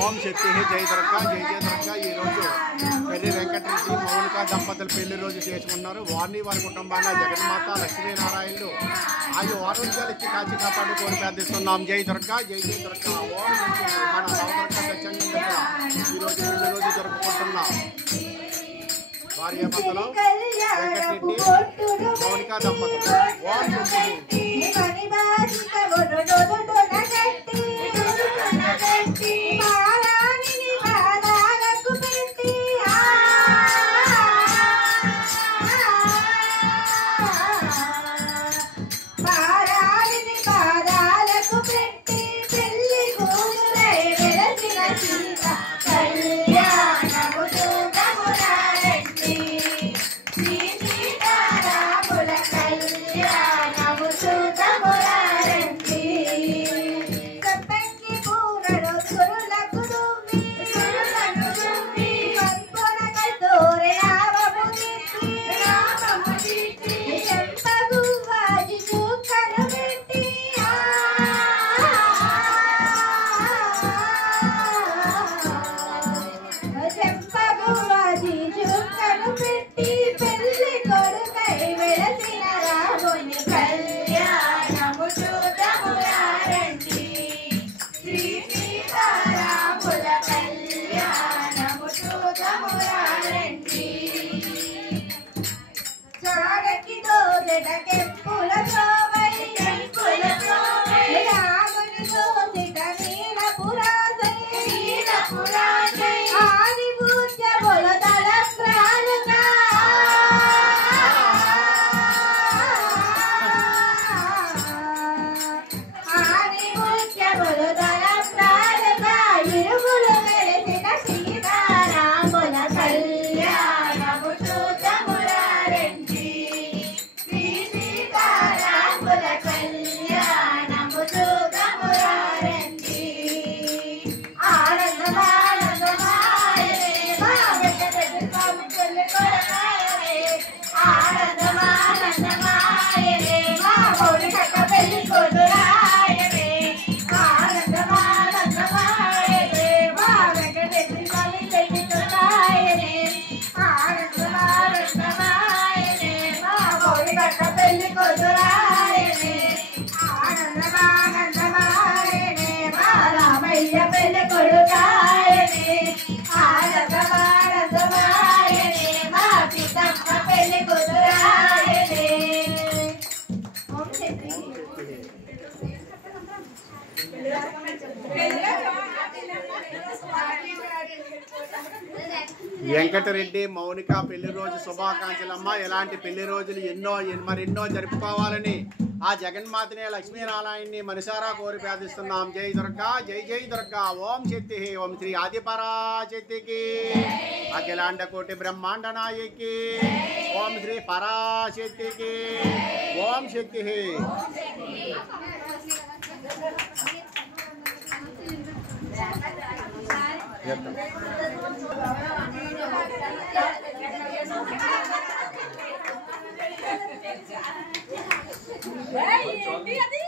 ఓం శక్తి జై దుర్గా జై జయ దుర్గా. ఈరోజు పెళ్లి వెంకటరెడ్డి మౌనిక దంపతులు పెళ్లి రోజు చేసుకున్నారు. వారిని వారి కుటుంబాన్ని జగన్మాత లక్ష్మీనారాయణులు ఆయు ఆరోగ్యాలు ఇచ్చి కాచి కాపాడు కోరి ప్రార్థిస్తున్నాం. జై దుర్గా జై జయ దుర్గా. ఓం మన నవదుర్గ సత్యంగం దగ్గర ఈరోజు పెళ్లి రోజు జరుపుకుంటున్నాం. భార్యాభర్తలు వెంకటరెడ్డి మౌనిక దంపతులు. ఓం శక్తి వెంకటరెడ్డి మౌనిక పెళ్లి రోజు శుభాకాంక్షలమ్మ. ఇలాంటి పెళ్లి రోజులు మరెన్నో జరుపుకోవాలని ఆ జగన్మాతని లక్ష్మీనారాయణని మనసారా కోరి ప్రార్థిస్తున్నాం. జై దుర్గా జై జై దుర్గా. ఓం శక్తి ఓం శ్రీ ఆదిపరాశక్తికి అఖిలాండ కోటి బ్రహ్మాండ నాయకి ఓం శ్రీ పరాశక్తికి ఓం శక్తి. ఏంటి అది